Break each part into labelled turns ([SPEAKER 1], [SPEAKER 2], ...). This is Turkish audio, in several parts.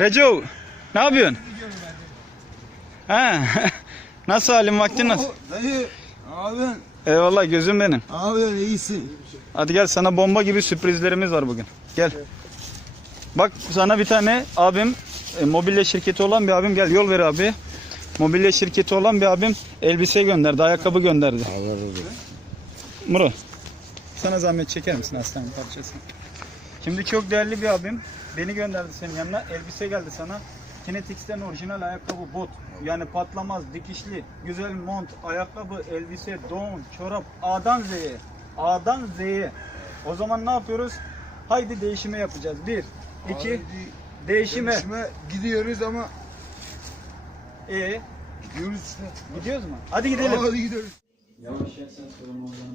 [SPEAKER 1] Reco ne yapıyorsun? Ha. Nasıl halin vaktin nasıl?
[SPEAKER 2] Dayı, abi,
[SPEAKER 1] Eyvallah gözüm benim.
[SPEAKER 2] abi iyisin.
[SPEAKER 1] Hadi gel sana bomba gibi sürprizlerimiz var bugün. Gel. Bak sana bir tane abim e, mobilya şirketi olan bir abim gel yol ver abi. Mobilya şirketi olan bir abim elbise gönderdi, ayakkabı gönderdi.
[SPEAKER 2] Allah razı olsun.
[SPEAKER 1] Muro. Sana zahmet çeker misin aslanım parçası? Şimdi çok değerli bir abim beni gönderdi senin yanına. Elbise geldi sana. Kinetix'ten orijinal ayakkabı, bot. Yani patlamaz, dikişli, güzel mont, ayakkabı, elbise, don, çorap A'dan Z'ye. A'dan Z'ye. O zaman ne yapıyoruz? Haydi değişime yapacağız. Bir, iki,
[SPEAKER 2] Haydi
[SPEAKER 1] değişime.
[SPEAKER 2] Değişime gidiyoruz ama
[SPEAKER 1] E,
[SPEAKER 2] gidiyoruz işte.
[SPEAKER 1] gidiyoruz mu? Hadi gidelim.
[SPEAKER 2] Hadi gidiyoruz.
[SPEAKER 1] Yavaş ya sen sorun olduğunu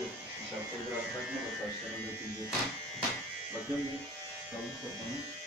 [SPEAKER 3] Chapter graph में बताते हैं चीज़ें बच्चों में सॉल्व करता हूँ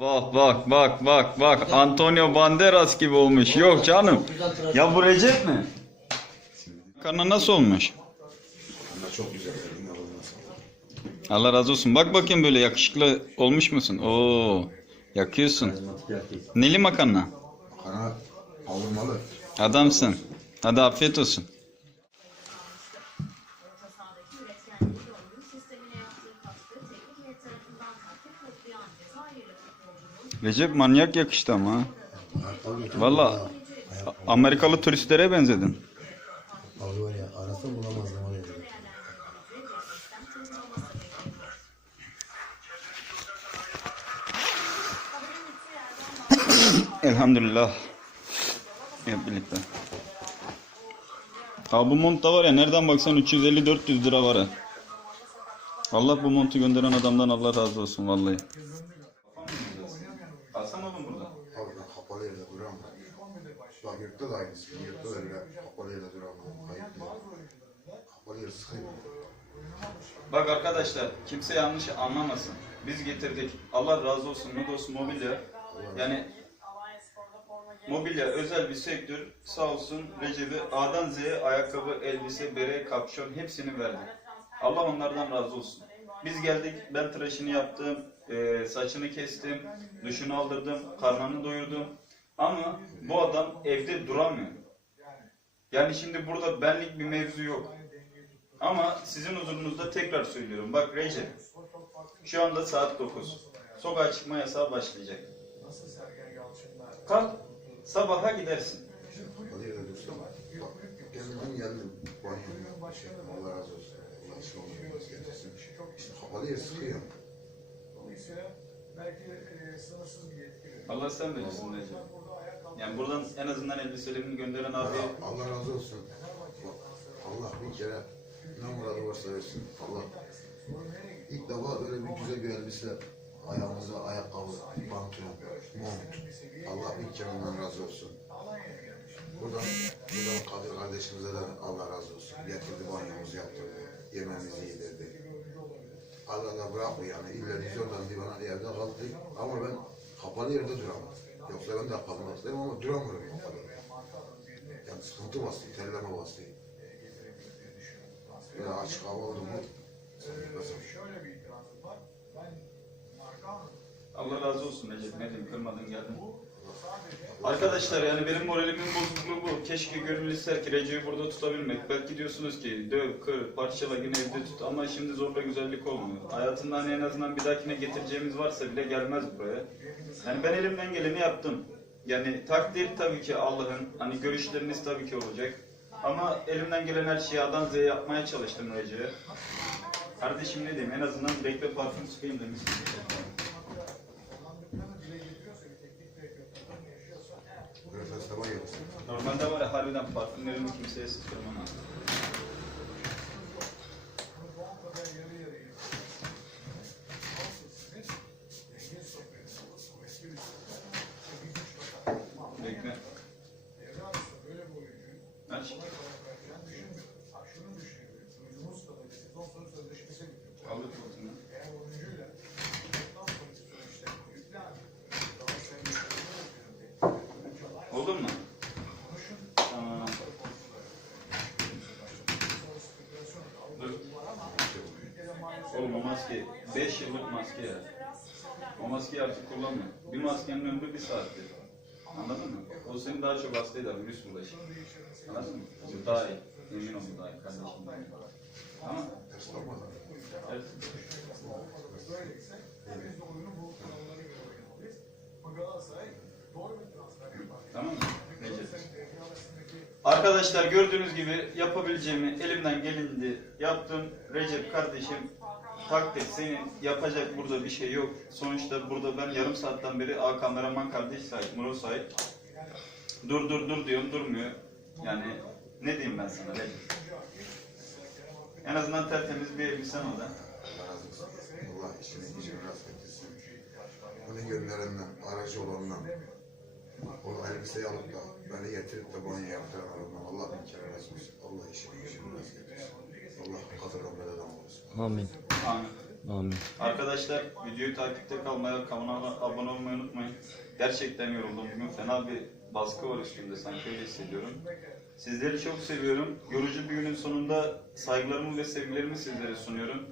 [SPEAKER 1] Bak bak bak bak bak Antonio Banderas gibi olmuş. Yok canım. Ya bu Recep mi? Karnı nasıl olmuş?
[SPEAKER 2] Çok güzel.
[SPEAKER 1] Allah razı olsun. Bak bakayım böyle yakışıklı olmuş musun? Oo, yakıyorsun. Neli makarna?
[SPEAKER 2] Kana kavurmalı.
[SPEAKER 1] Adamsın. Hadi afiyet olsun. Recep manyak yakıştı ama. Valla Amerikalı turistlere benzedin.
[SPEAKER 2] Abi var ya arasam bulamazdım oraya.
[SPEAKER 1] Elhamdülillah. Hep birlikte. Abi bu mont da var ya nereden baksan 350-400 lira var ha. Allah bu montu gönderen adamdan Allah razı olsun vallahi. Kalsana oğlum burada.
[SPEAKER 2] Abi ben kapalı yerde duramam. Bak yurtta da aynısı. Yurtta da öyle kapalı yerde. Kapalı yer sıkıyor.
[SPEAKER 1] Bak arkadaşlar kimse yanlış anlamasın. Biz getirdik. Allah razı olsun. Nudos Mobilya. Yani mobilya özel bir sektör. Sağ olsun Recep'e A'dan Z'ye ayakkabı, elbise, bere, kapşon hepsini verdi. Allah onlardan razı olsun. Biz geldik. Ben tıraşını yaptım. e, saçını kestim. Duşunu aldırdım. Karnını doyurdum. Ama bu adam evde duramıyor. Yani şimdi burada benlik bir mevzu yok. Ama sizin huzurunuzda tekrar söylüyorum. Bak Recep, şu anda saat 9. Sokağa çıkma yasağı başlayacak. Kalk, sabaha gidersin.
[SPEAKER 2] Geldim. Allah razı olsun. Allah işini olmaz getirsin. İşte kapalı yer sıkıyor.
[SPEAKER 4] Dolayısıyla belki e, sınırsız bir yetki veriyor.
[SPEAKER 1] Allah sen bilirsin Recep. Yani buradan en azından elbiselerini gönderen abi
[SPEAKER 2] Allah razı olsun. Bak, Allah bir kere ne muradı varsa versin. Allah ilk defa böyle bir güzel bir elbise, ayağımıza ayakkabı, pantolon, mont. Allah bir kere ondan razı olsun. Buradan, buradan Kadir kardeşimize de Allah razı olsun. Getirdi banyomuzu yaptırdı. Yemeğimizi yedirdi. Allah da bırakmıyor yani. İlla biz oradan bir bana evde kaldı. Ama ben kapalı yerde duramam. Yoksa ben de kalmak isterim ama duramıyorum o kadar. Yani sıkıntı bastı, terleme bastı. Böyle açık hava oldu mu?
[SPEAKER 4] Şöyle bir itirazım var. Ben marka.
[SPEAKER 1] Allah razı olsun Recep. Diyeyim kırmadın geldin. Arkadaşlar yani benim moralimin bozukluğu bu. Keşke gönül ister ki Recep'i burada tutabilmek. Belki diyorsunuz ki döv, kır, parçala yine evde tut. Ama şimdi zorla güzellik olmuyor. Hayatında hani en azından bir dahakine getireceğimiz varsa bile gelmez buraya. Yani ben elimden geleni yaptım. Yani takdir tabii ki Allah'ın. Hani görüşleriniz tabii ki olacak. Ama elimden gelen her şeyi A'dan Z'ye yapmaya çalıştım Recep'e. Kardeşim ne diyeyim en azından bekle parfüm sıkayım demiştim. Normalde var ya harbiden parfümlerimi kimseye sıktırmam ha. Bekle. Aç. Kaldır koltuğunu. Olur mu? Tamam. Dur. Oğlum o maske 5 yıllık maske ya. O maskeyi artık kullanmıyor. Bir maskenin ömrü bir saattir. Anladın mı? O seni daha çok hasta eder, virüs bulaşır. Anladın mı? Bu daha iyi. Emin ol bu daha iyi kardeşim. Tamam mı? Evet. Tamam mı? Arkadaşlar gördüğünüz gibi yapabileceğimi elimden gelindi yaptım. Recep kardeşim takdir senin yapacak burada bir şey yok. Sonuçta burada ben yarım saatten beri A kameraman kardeş sahip, Murat sahip. Dur dur dur diyorum durmuyor. Yani ne diyeyim ben sana Recep? En azından tertemiz bir elbisen o da.
[SPEAKER 2] Allah işini gücünü rast getirsin. Bunu gönderenden, aracı olandan, o elbiseyi alıp da beni getirip de banyo yaptıran adamdan Allah bin kere razı olsun. Allah işini gücünü rast getirsin. Allah katırdan beladan olsun.
[SPEAKER 5] Amin.
[SPEAKER 1] Amin.
[SPEAKER 3] Amin.
[SPEAKER 1] Arkadaşlar videoyu takipte kalmaya, kanala abone olmayı unutmayın. Gerçekten yoruldum. Bugün fena bir baskı var üstümde sanki öyle hissediyorum. Sizleri çok seviyorum. Yorucu bir günün sonunda saygılarımı ve sevgilerimi sizlere sunuyorum.